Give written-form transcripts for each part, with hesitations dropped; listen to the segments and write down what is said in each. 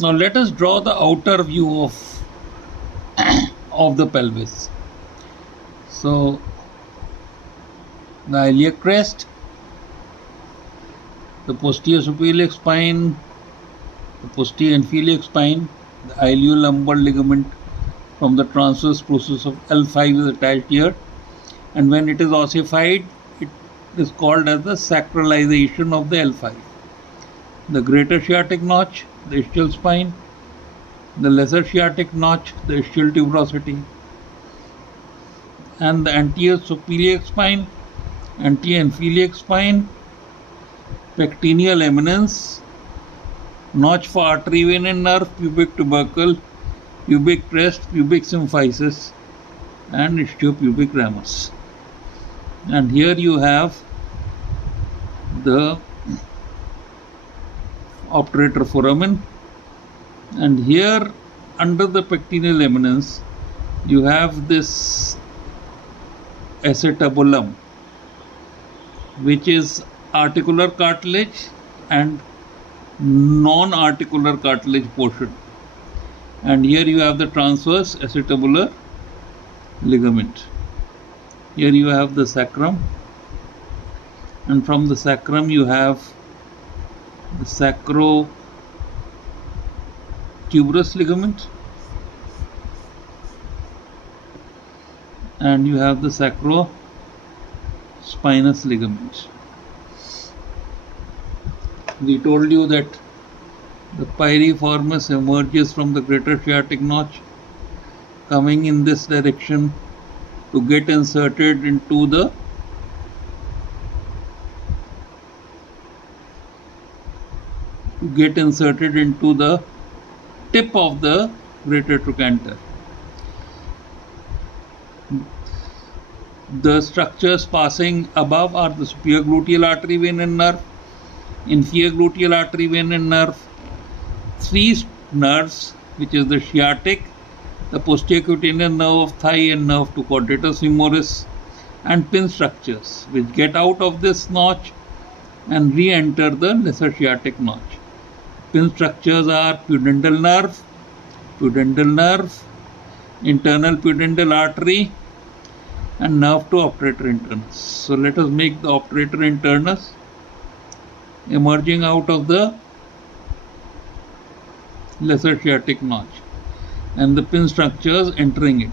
Now let us draw the outer view of the pelvis. So the iliac crest, the posterior suprailiac spine, the posterior inferior spine, the iliolumbar ligament from the transverse process of L5 is attached here, and when it is ossified, it is called as the sacralization of the L5. The greater sciatic notch, the ischial spine, the lesser sciatic notch, the ischial tuberosity, and the anterior superior spine, anterior inferior spine, pectineal eminence, notch for artery, vein and nerve, pubic tubercle, pubic crest, pubic symphysis, and istiopubic ramus. And here you have the obturator foramen, and here under the pectineal eminence you have this acetabulum, which is articular cartilage and non-articular cartilage portion, and here you have the transverse acetabular ligament. Here you have the sacrum, and from the sacrum you have the sacrotuberous ligament, and you have the sacrospinous ligament. We told you that the piriformis emerges from the greater sciatic notch, coming in this direction to get inserted into the tip of the greater trochanter. The structures passing above are the superior gluteal artery, vein and nerve, inferior gluteal artery, vein and nerve, three nerves, which is the sciatic, the posterior cutaneous nerve of thigh and nerve to quadratus femoris, and pin structures which get out of this notch and re-enter the lesser sciatic notch. Pin structures are pudendal nerve, internal pudendal artery, and nerve to obturator internus. So let us make the obturator internus emerging out of the lesser sciatic notch, and the pin structures entering it.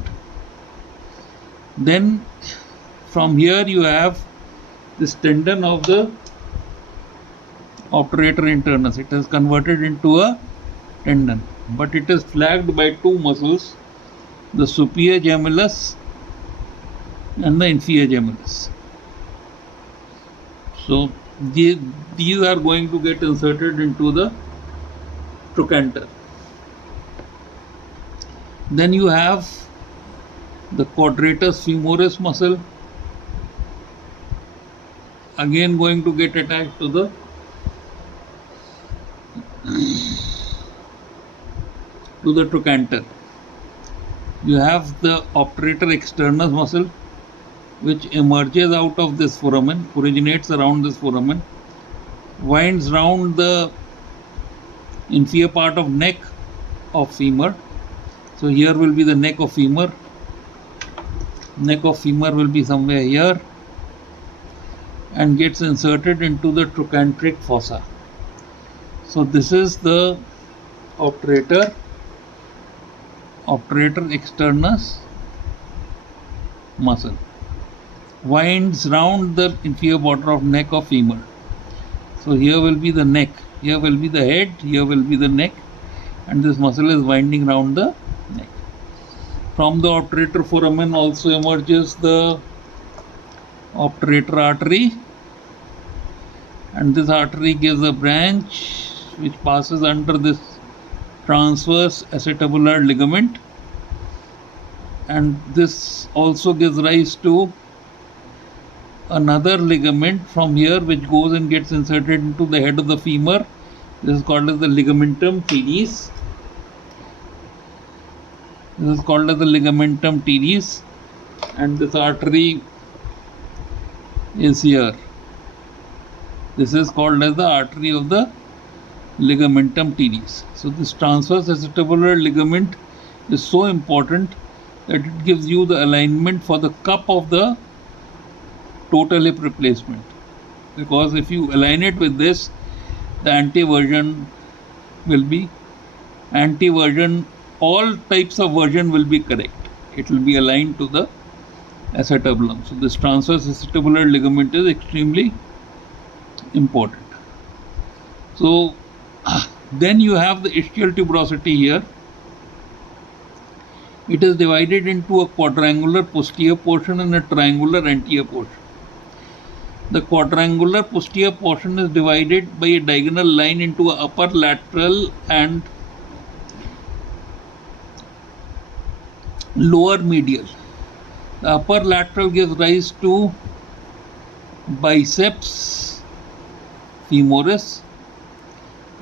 Then from here you have this tendon of the obturator internus. It is converted into a tendon, but it is flanked by two muscles, the superior gemellus and the inferior gemellus. So these are going to get inserted into the trochanter. Then you have the quadratus femoris muscle, again going to get attached to the trochanter. You have the obturator externus muscle, which emerges out of this foramen, originates around this foramen, winds round the inferior part of neck of femur. So here will be the neck of femur. Neck of femur will be somewhere here and gets inserted into the trochanteric fossa. So this is the obturator externus muscle, winds round the inferior border of neck of femur. So here will be the neck, here will be the head, here will be the neck, and this muscle is winding round the neck. From the obturator foramen also emerges the obturator artery, and this artery gives a branch which passes under this transverse acetabular ligament, and this also gives rise to another ligament from here which goes and gets inserted into the head of the femur. This is called as the ligamentum teres. And this artery is here. This is called as the artery of the ligamentum teres. So this transverse acetabular ligament is so important that it gives you the alignment for the cup of the total hip replacement. Because if you align it with this, the anteversion will be all types of version will be correct. It will be aligned to the acetabulum. So this transverse acetabular ligament is extremely important. So then you have the ischial tuberosity here. It is divided into a quadrangular posterior portion and a triangular anterior portion. The quadrangular posterior portion is divided by a diagonal line into an upper lateral and lower medial. The upper lateral gives rise to biceps femoris,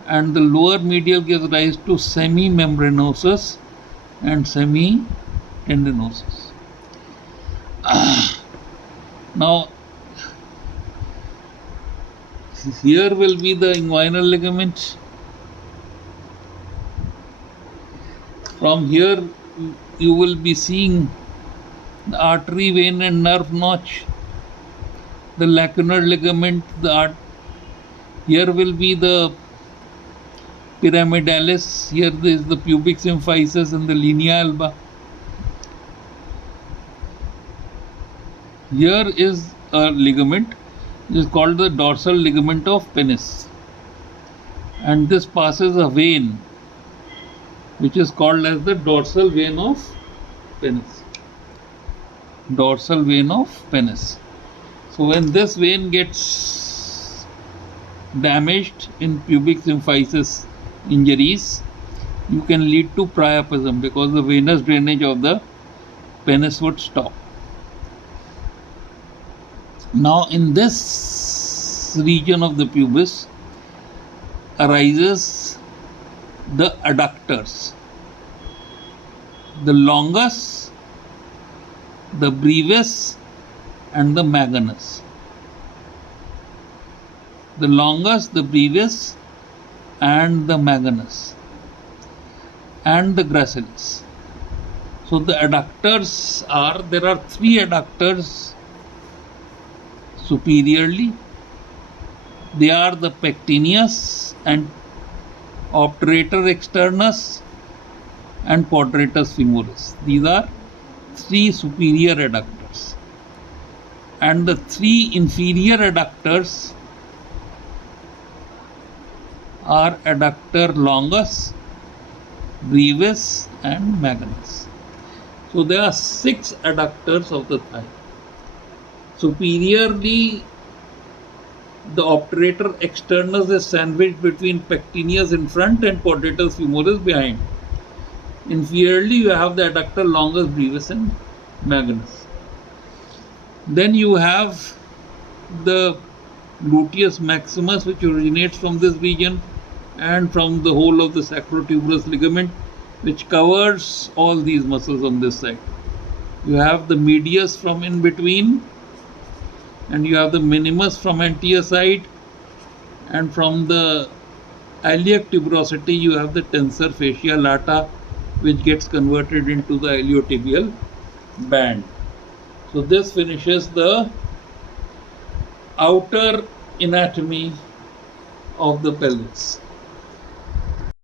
and the lower medial gives rise to semimembranosus and semitendinosus. Now, here will be the inguinal ligament. From here you will be seeing the artery, vein and nerve notch, the lacunar ligament, here will be the pyramidalis, here is the pubic symphysis and the linea alba. Here is a ligament, it is called the dorsal ligament of penis, and this passes a vein which is called as the dorsal vein of penis. Dorsal vein of penis. So when this vein gets damaged in pubic symphysis injuries, you can lead to priapism because the venous drainage of the penis would stop. Now in this region of the pubis arises the adductors, the longus, the brevis and the magnus. The longus, the brevis and the magnus and the gracilis. So the adductors are, there are three adductors superiorly. They are the pectineus and obturator externus and quadratus femoris. These are three superior adductors, and the three inferior adductors are adductor longus, brevis and magnus. So there are 6 adductors of the thigh. Superiorly, the obturator externus is sandwiched between pectineus in front and quadratus femoris behind. Inferiorly, you have the adductor longus, brevis and magnus. Then you have the gluteus maximus, which originates from this region and from the whole of the sacrotuberous ligament, which covers all these muscles on this side. You have the medius from in between, and you have the minimus from anterior side, and from the iliac tuberosity you have the tensor fascia lata, which gets converted into the iliotibial band. So this finishes the outer anatomy of the pelvis.